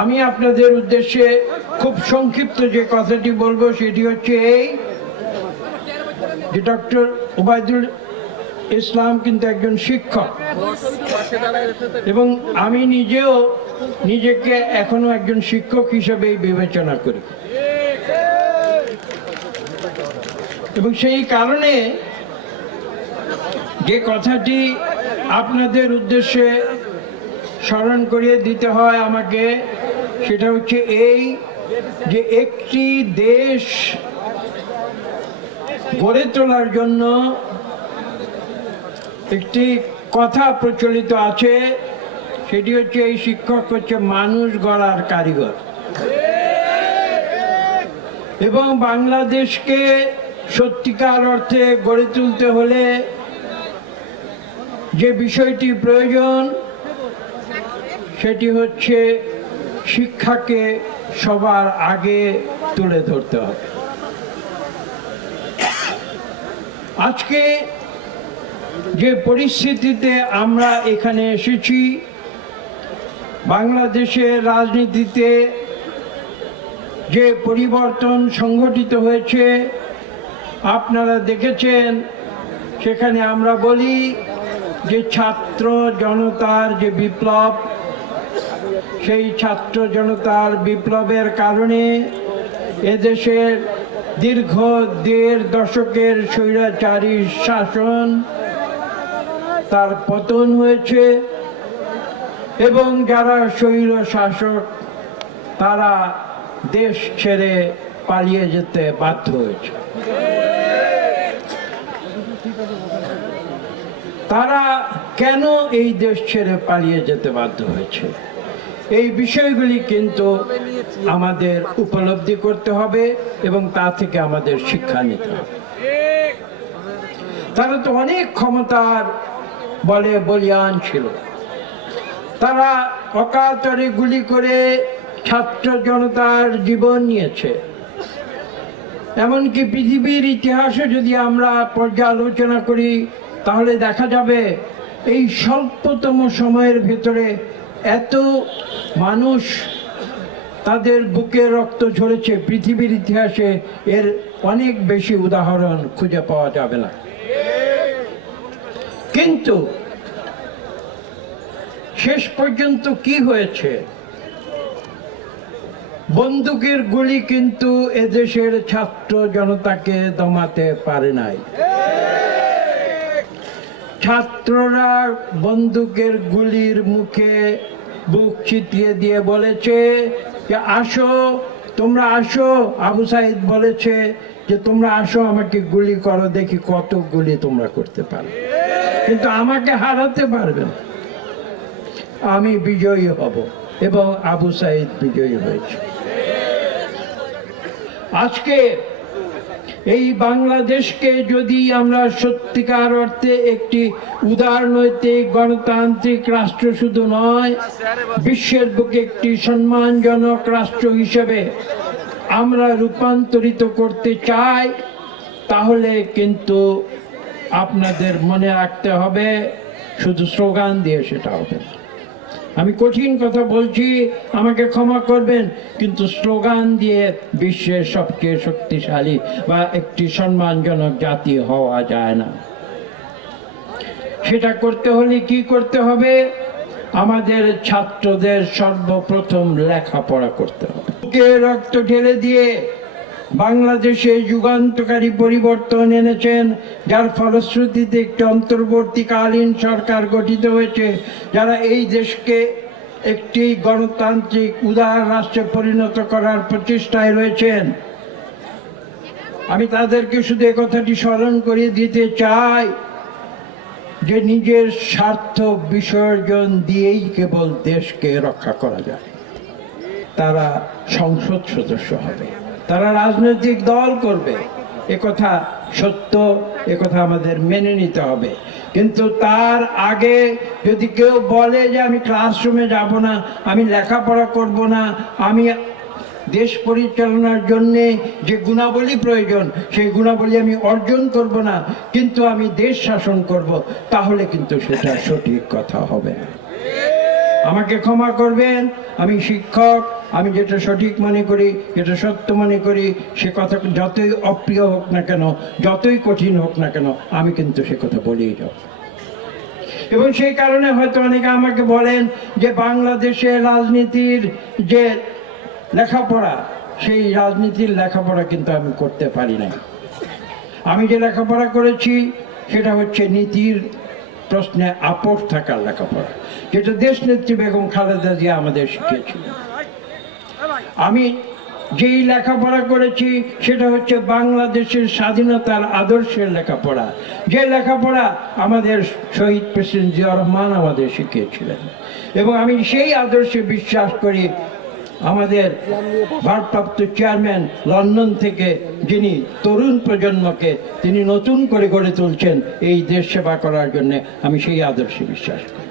আমি আপনাদের উদ্দেশ্যে খুব সংক্ষিপ্ত যে কথাটি বলবো সেটি হচ্ছে এই যে ডক্টর ওবায়দুল ইসলাম কিন্তু একজন শিক্ষক এবং আমি নিজেও নিজেকে এখনো একজন শিক্ষক হিসেবেই বিবেচনা করি এবং সেই কারণে যে কথাটি আপনাদের উদ্দেশ্যে স্মরণ করিয়ে দিতে হয় আমাকে সেটা হচ্ছে এই যে একটি দেশ গড়ে তোলার জন্য একটি কথা প্রচলিত আছে, সেটি হচ্ছে এই শিক্ষক হচ্ছে মানুষ গড়ার কারিগর। এবং বাংলাদেশকে সত্যিকার অর্থে গড়ে তুলতে হলে যে বিষয়টি প্রয়োজন সেটি হচ্ছে শিক্ষাকে সবার আগে তুলে ধরতে হবে। আজকে যে পরিস্থিতিতে আমরা এখানে এসেছি, বাংলাদেশের রাজনীতিতে যে পরিবর্তন সংঘটিত হয়েছে আপনারা দেখেছেন, সেখানে আমরা বলি যে ছাত্র জনতার যে বিপ্লব, সেই ছাত্র জনতার বিপ্লবের কারণে এদেশের দীর্ঘ 1.5 দশকের স্বৈরাচারী শাসন তার পতন হয়েছে এবং যারা স্বৈর শাসক তারা দেশ ছেড়ে পালিয়ে যেতে বাধ্য হয়েছে। তারা কেন এই দেশ ছেড়ে পালিয়ে যেতে বাধ্য হয়েছে, এই বিষয়গুলি কিন্তু আমাদের উপলব্ধি করতে হবে এবং তা থেকে আমাদের শিক্ষা নিতে হবে। তারা তো অনেক ক্ষমতার বলে বলিয়ান ছিল, তারা অকাতরে গুলি করে ছাত্র জনতার জীবন নিয়েছে। এমনকি পৃথিবীর ইতিহাসে যদি আমরা পর্যালোচনা করি তাহলে দেখা যাবে এই স্বল্পতম সময়ের ভেতরে এত মানুষ তাদের বুকে রক্ত ঝরেছে, পৃথিবীর ইতিহাসে এর অনেক বেশি উদাহরণ খুঁজে পাওয়া যাবে না। কিন্তু শেষ পর্যন্ত কি হয়েছে? বন্দুকের গুলি কিন্তু এদেশের ছাত্র জনতাকে দমাতে পারে নাই। ছাত্ররা বন্দুকের গুলির মুখে বুক চিতিয়ে দিয়ে বলেছে যে আসো, তোমরা আসো। আবু সাইদ বলেছে যে তোমরা আসো, আমাকে গুলি করো, দেখি কত গুলি তোমরা করতে পারো, কিন্তু আমাকে হারাতে পারবে না, আমি বিজয়ী হব। এবং আবু সাইদ বিজয়ী হয়েছে। আজকে এই বাংলাদেশকে যদি আমরা সত্যিকার অর্থে একটি উদারনৈতিক গণতান্ত্রিক রাষ্ট্র শুধু নয়, বিশ্বের বুকে একটি সম্মানজনক রাষ্ট্র হিসেবে আমরা রূপান্তরিত করতে চাই, তাহলে কিন্তু আপনাদের মনে রাখতে হবে শুধু স্লোগান দিয়ে সেটা হবে না। আমি কঠিন কথা বলছি, আমাকে ক্ষমা করবেন, কিন্তু স্লোগান দিয়ে বিশ্বের সবচেয়ে শক্তিশালী বা একটি সম্মানজনক জাতি হওয়া যায় না। সেটা করতে হলে কি করতে হবে? আমাদের ছাত্রদের সর্বপ্রথম লেখাপড়া করতে হবে। বুকে রক্ত ঢেলে দিয়ে বাংলাদেশে যুগান্তকারী পরিবর্তন এনেছেন, যার ফলশ্রুতিতে একটি অন্তর্বর্তীকালীন সরকার গঠিত হয়েছে, যারা এই দেশকে একটি গণতান্ত্রিক উদার রাষ্ট্রে পরিণত করার প্রচেষ্টায় রয়েছেন। আমি তাদেরকে শুধু এই কথাটি স্মরণ করিয়ে দিতে চাই যে নিজের স্বার্থ বিসর্জন দিয়েই কেবল দেশকে রক্ষা করা যায়। তারা সংসদ সদস্য হবে, তারা রাজনৈতিক দল করবে, একথা সত্য, একথা আমাদের মেনে নিতে হবে। কিন্তু তার আগে যদি কেউ বলে যে আমি ক্লাসরুমে যাব না, আমি লেখাপড়া করব না, আমি দেশ পরিচালনার জন্য যে গুণাবলী প্রয়োজন সেই গুণাবলী আমি অর্জন করব না, কিন্তু আমি দেশ শাসন করব, তাহলে কিন্তু সেটা সঠিক কথা হবে না। আমাকে ক্ষমা করবেন, আমি শিক্ষক, আমি যেটা সঠিক মনে করি, যেটা সত্য মনে করি, সে কথা যতই অপ্রিয় হোক না কেন, যতই কঠিন হোক না কেন, আমি কিন্তু সে কথা বলেই যাব। এবং সেই কারণে হয়তো অনেকে আমাকে বলেন যে বাংলাদেশের রাজনীতির যে লেখাপড়া, সেই রাজনীতির লেখাপড়া কিন্তু আমি করতে পারি না। আমি যে লেখাপড়া করেছি সেটা হচ্ছে নীতির প্রশ্নে আপোষ থাকার লেখাপড়া, যেটা দেশনেত্রী বেগম খালেদা জিয়া আমাদের শিখিয়েছিলেন। আমি যেই লেখাপড়া করেছি সেটা হচ্ছে বাংলাদেশের স্বাধীনতার আদর্শের লেখাপড়া, যে লেখাপড়া আমাদের শহীদ প্রেসিডেন্ট জিয়া রহমান আমাদের শিখিয়েছিলেন। এবং আমি সেই আদর্শে বিশ্বাস করি। আমাদের ভারপ্রাপ্ত চেয়ারম্যান লন্ডন থেকে যিনি তরুণ প্রজন্মকে তিনি নতুন করে গড়ে তুলছেন এই দেশ সেবা করার জন্য, আমি সেই আদর্শে বিশ্বাস করি।